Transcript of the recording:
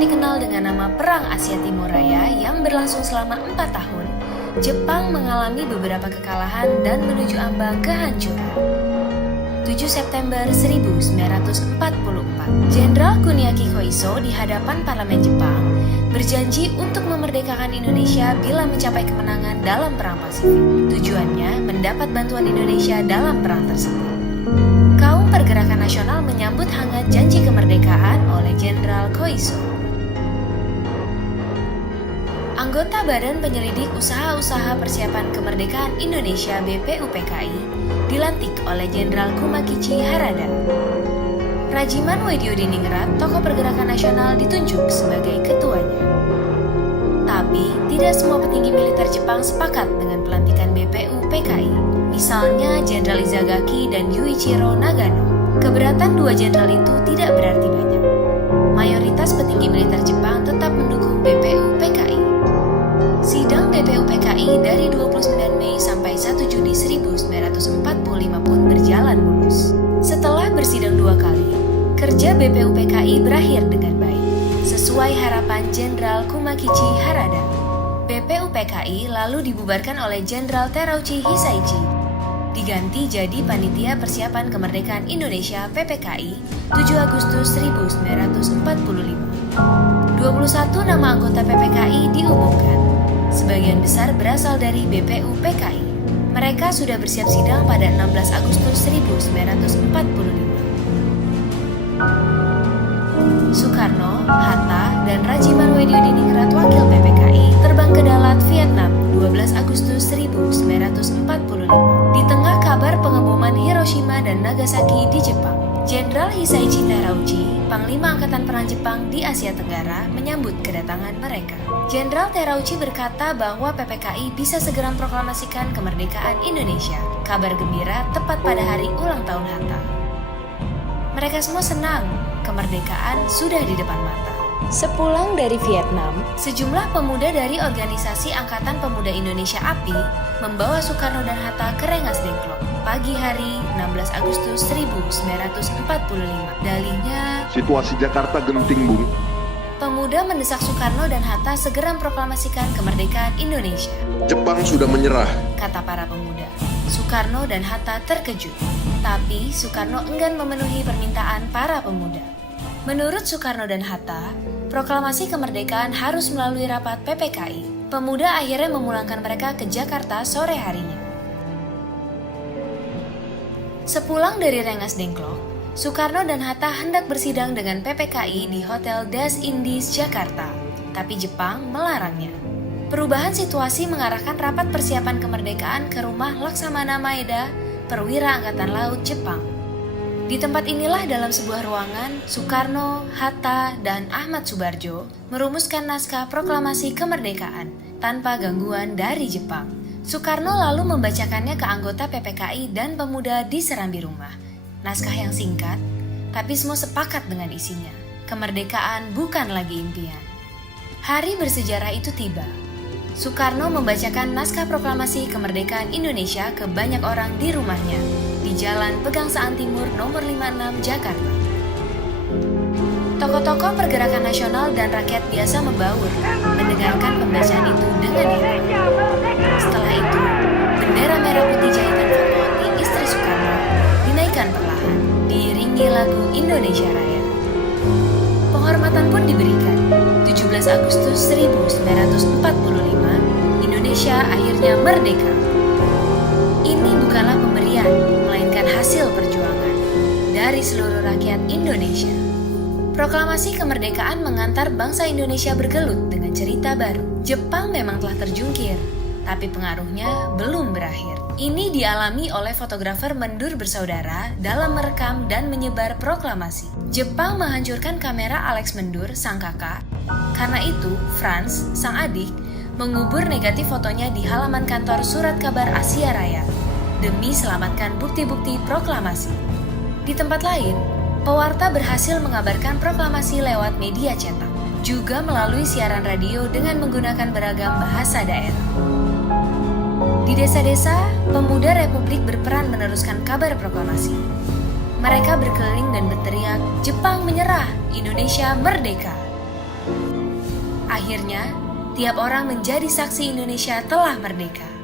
dikenal dengan nama Perang Asia Timur Raya yang berlangsung selama 4 tahun, Jepang mengalami beberapa kekalahan dan menuju ambang kehancuran. 7 September 1944, Jenderal Kuniaki Koiso di hadapan parlemen Jepang berjanji untuk memerdekakan Indonesia bila mencapai kemenangan dalam Perang Pasifik. Tujuannya mendapat bantuan Indonesia dalam perang tersebut. Kaum pergerakan nasional menyambut hangat janji kemerdekaan oleh Jenderal Koiso. Anggota Badan Penyelidik Usaha-Usaha Persiapan Kemerdekaan Indonesia (BPUPKI) dilantik oleh Jenderal Kumakichi Harada. Rajiman Weddiodiningrat, tokoh pergerakan nasional, ditunjuk sebagai ketuanya. Tapi, tidak semua petinggi militer Jepang sepakat dengan pelantikan BPUPKI. Misalnya Jenderal Izagaki dan Yuichiro Nagano. Keberatan dua jenderal itu tidak berarti banyak. Mayoritas petinggi militer Jepang tetap mendukung BPUPKI. Sidang BPUPKI dari 29 Mei sampai 1 Juni 1945 pun berjalan mulus. Setelah bersidang 2 kali, kerja BPUPKI berakhir dengan baik, sesuai harapan Jenderal Kumakichi Harada. BPUPKI lalu dibubarkan oleh Jenderal Terauchi Hisaichi, diganti jadi Panitia Persiapan Kemerdekaan Indonesia (PPKI) 7 Agustus 1945. 21 nama anggota PPKI diumumkan. Sebagian besar berasal dari BPUPKI. Mereka sudah bersiap sidang pada 16 Agustus 1945. Soekarno, Hatta, dan Rajiman Weddiodiningrat wakil PPKI terbang ke Dalat, Vietnam 12 Agustus 1945. Di tengah kabar pengeboman Hiroshima dan Nagasaki di Jepang, Jenderal Hisaichi Terauchi, Panglima Angkatan Perang Jepang di Asia Tenggara, menyambut kedatangan mereka. Jenderal Terauchi berkata bahwa PPKI bisa segera memproklamasikan kemerdekaan Indonesia. Kabar gembira tepat pada hari ulang tahun Hatta. Mereka semua senang, kemerdekaan sudah di depan mata. Sepulang dari Vietnam, sejumlah pemuda dari organisasi Angkatan Pemuda Indonesia API membawa Soekarno dan Hatta ke Rengas Dengklok pagi hari 16 Agustus 1945. Dalihnya, situasi Jakarta genting, Bung. Pemuda mendesak Soekarno dan Hatta segera memproklamasikan kemerdekaan Indonesia. Jepang sudah menyerah, kata para pemuda. Soekarno dan Hatta terkejut, tapi Soekarno enggan memenuhi permintaan para pemuda. Menurut Soekarno dan Hatta, proklamasi kemerdekaan harus melalui rapat PPKI. Pemuda akhirnya memulangkan mereka ke Jakarta sore harinya. Sepulang dari Rengas Dengklok, Soekarno dan Hatta hendak bersidang dengan PPKI di Hotel Des Indies, Jakarta. Tapi Jepang melarangnya. Perubahan situasi mengarahkan rapat persiapan kemerdekaan ke rumah Laksamana Maeda, perwira Angkatan Laut Jepang. Di tempat inilah dalam sebuah ruangan, Soekarno, Hatta, dan Ahmad Subarjo merumuskan naskah proklamasi kemerdekaan tanpa gangguan dari Jepang. Soekarno lalu membacakannya ke anggota PPKI dan pemuda di serambi rumah. Naskah yang singkat, tapi semua sepakat dengan isinya. Kemerdekaan bukan lagi impian. Hari bersejarah itu tiba. Soekarno membacakan naskah proklamasi kemerdekaan Indonesia ke banyak orang di rumahnya, di Jalan Pegangsaan Timur nomor 56 Jakarta. Tokoh-tokoh pergerakan nasional dan rakyat biasa membaur, mendengarkan pembacaan itu dengan heran. Setelah itu, bendera merah putih jahitan Fatmawati, istri Soekarno, dinaikkan perlahan, diiringi lagu Indonesia Raya. Penghormatan pun diberikan. 17 Agustus 1945, Indonesia akhirnya merdeka. Ini bukanlah pemberian, melainkan hasil perjuangan dari seluruh rakyat Indonesia. Proklamasi kemerdekaan mengantar bangsa Indonesia bergelut dengan cerita baru. Jepang memang telah terjungkir, tapi pengaruhnya belum berakhir. Ini dialami oleh fotografer Mendur Bersaudara dalam merekam dan menyebar proklamasi. Jepang menghancurkan kamera Alex Mendur, sang kakak. Karena itu, Franz, sang adik, mengubur negatif fotonya di halaman kantor Surat Kabar Asia Raya demi selamatkan bukti-bukti proklamasi. Di tempat lain, pewarta berhasil mengabarkan proklamasi lewat media cetak, juga melalui siaran radio dengan menggunakan beragam bahasa daerah. Di desa-desa, pemuda Republik berperan meneruskan kabar proklamasi. Mereka berkeliling dan berteriak, "Jepang menyerah, Indonesia merdeka!" Akhirnya, tiap orang menjadi saksi Indonesia telah merdeka.